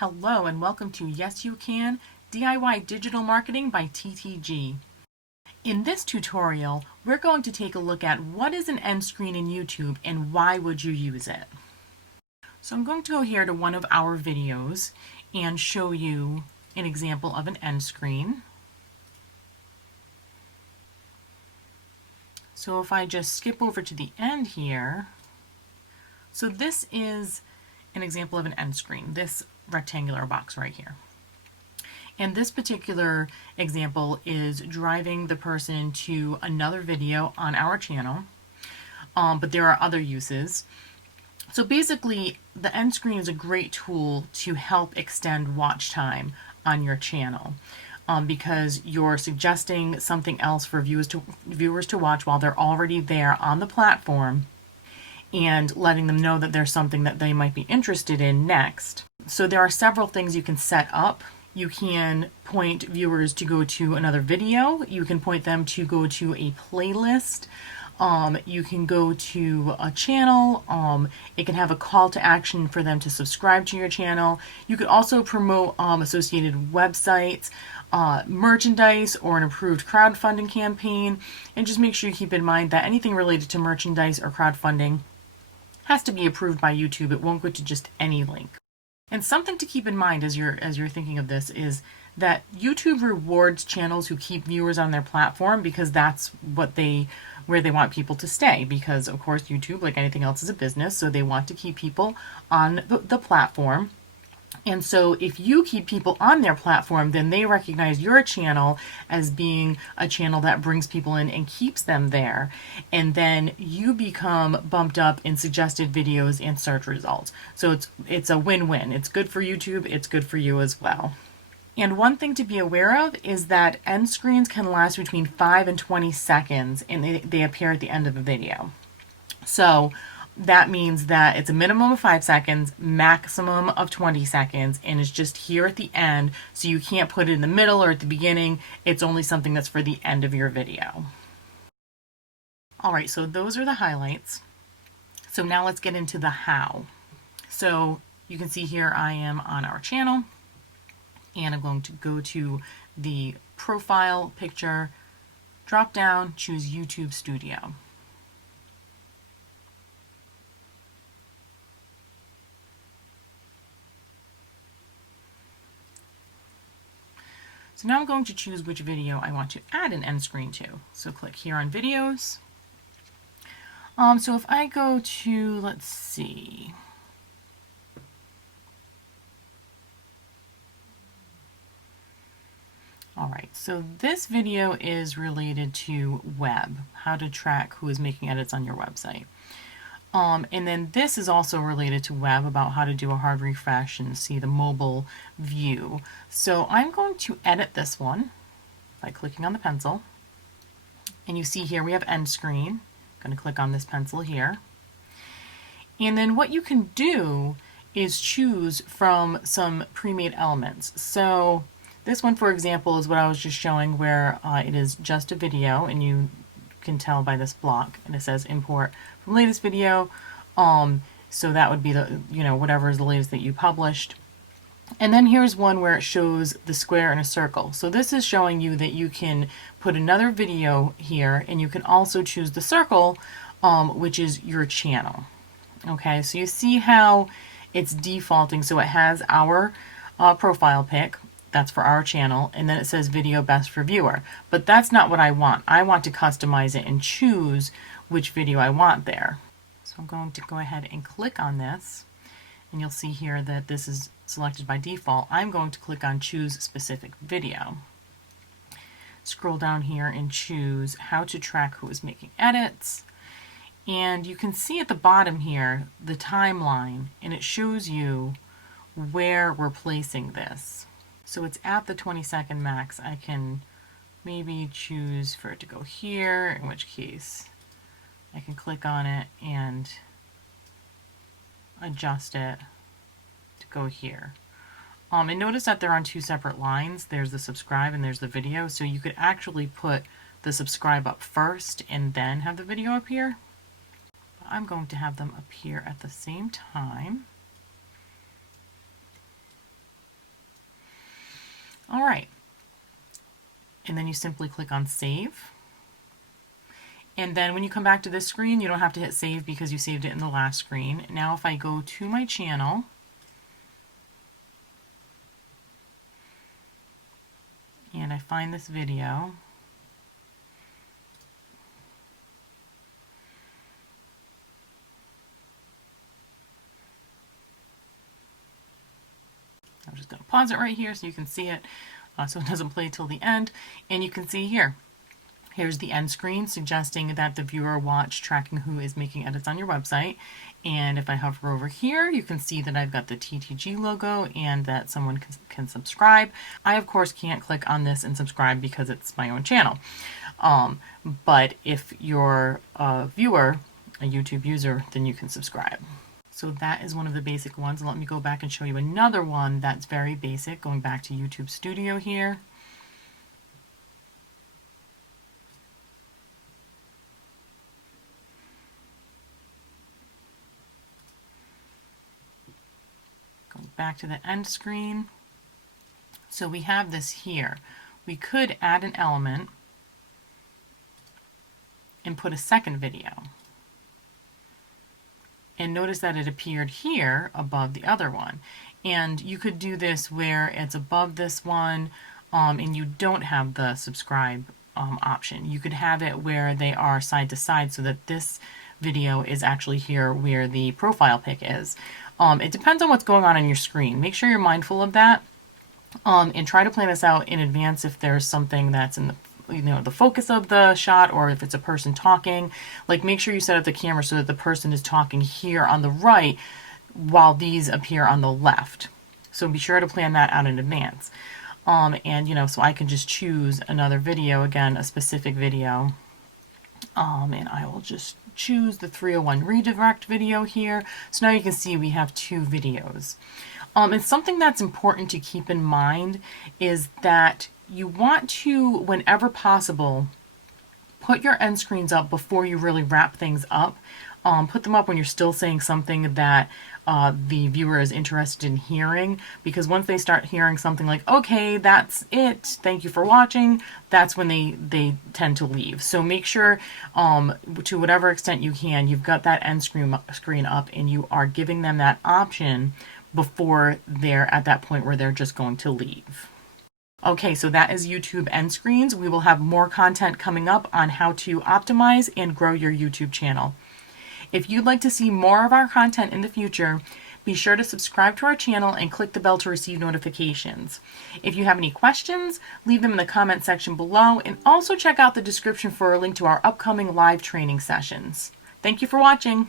Hello and welcome to Yes You Can DIY Digital Marketing by TTG. In this tutorial, we're going to take a look at what is an end screen in YouTube and why would you use it. So I'm going to go here to one of our videos and show you an example of an end screen. So if I just skip over to the end here, so this is an example of an end screen, this rectangular box right here. And this particular example is driving the person to another video on our channel, but there are other uses. So basically, the end screen is a great tool to help extend watch time on your channel. Because you're suggesting something else for viewers to watch while they're already there on the platform, and letting them know that there's something that they might be interested in next. So there are several things you can set up. You can point viewers to go to another video. You can point them to go to a playlist. You can go to a channel. It can have a call to action for them to subscribe to your channel. You could also promote associated websites, merchandise, or an approved crowdfunding campaign. And just make sure you keep in mind that anything related to merchandise or crowdfunding has to be approved by YouTube. It won't go to just any link. And something to keep in mind as you're thinking of this is that YouTube rewards channels who keep viewers on their platform, because that's where they want people to stay. Because of course YouTube, like anything else, is a business, so they want to keep people on the platform. And so if you keep people on their platform, then they recognize your channel as being a channel that brings people in and keeps them there. And then you become bumped up in suggested videos and search results. So it's a win-win. It's good for YouTube. It's good for you as well. And one thing to be aware of is that end screens can last between 5 and 20 seconds, and they appear at the end of the video. So that means that it's a minimum of 5 seconds, maximum of 20 seconds, and it's just here at the end, so you can't put it in the middle or at the beginning. It's only something that's for the end of your video. Alright, so those are the highlights. So now let's get into the how. So you can see here I am on our channel, and I'm going to go to the profile picture, drop down, choose YouTube Studio. So now I'm going to choose which video I want to add an end screen to. So click here on videos. So if I go to, let's see. All right, so this video is related to web, how to track who is making edits on your website. And then this is also related to web, about how to do a hard refresh and see the mobile view. So I'm going to edit this one by clicking on the pencil. And you see here we have end screen. I'm going to click on this pencil here. And then what you can do is choose from some pre-made elements. So this one, for example, is what I was just showing, where it is just a video, and you can tell by this block, and it says import from latest video. So that would be the, whatever is the latest that you published. And then here's one where it shows the square and a circle. So this is showing you that you can put another video here, and you can also choose the circle, which is your channel. Okay, so you see how it's defaulting. So it has our profile pic. That's for our channel, and then it says video best for viewer. But that's not what I want. I want to customize it and choose which video I want there. So I'm going to go ahead and click on this, and you'll see here that this is selected by default. I'm going to click on choose specific video. Scroll down here and choose how to track who is making edits. And you can see at the bottom here the timeline, and it shows you where we're placing this. So it's at the 20-second max. I can maybe choose for it to go here, in which case I can click on it and adjust it to go here. And notice that they're on two separate lines. There's the subscribe and there's the video. So you could actually put the subscribe up first and then have the video appear. But I'm going to have them appear at the same time. All right. And then you simply click on save. And then when you come back to this screen, you don't have to hit save because you saved it in the last screen. Now if I go to my channel, and I find this video, I'm just going to pause it right here so you can see it, so it doesn't play till the end. And you can see here, here's the end screen suggesting that the viewer watch tracking who is making edits on your website. And if I hover over here, you can see that I've got the TTG logo and that someone can subscribe. I, of course, can't click on this and subscribe because it's my own channel. But if you're a viewer, a YouTube user, then you can subscribe. So that is one of the basic ones. Let me go back and show you another one that's very basic, going back to YouTube Studio here. Going back to the end screen. So we have this here. We could add an element and put a second video. And notice that it appeared here above the other one. And you could do this where it's above this one and you don't have the subscribe option. You could have it where they are side to side so that this video is actually here where the profile pic is. It depends on what's going on your screen. Make sure you're mindful of that and try to plan this out in advance if there's something that's in the the focus of the shot, or if it's a person talking. Like, make sure you set up the camera so that the person is talking here on the right while these appear on the left. So be sure to plan that out in advance. And so I can just choose another video, again, a specific video. And I will just choose the 301 redirect video here. So now you can see we have two videos. And something that's important to keep in mind is that you want to, whenever possible, put your end screens up before you really wrap things up. Put them up when you're still saying something that the viewer is interested in hearing, because once they start hearing something like, okay, that's it, thank you for watching, that's when they tend to leave. So make sure, to whatever extent you can, you've got that end screen up and you are giving them that option before they're at that point where they're just going to leave. Okay, so that is YouTube end screens. We will have more content coming up on how to optimize and grow your YouTube channel. If you'd like to see more of our content in the future, be sure to subscribe to our channel and click the bell to receive notifications. If you have any questions, leave them in the comment section below, and also check out the description for a link to our upcoming live training sessions. Thank you for watching.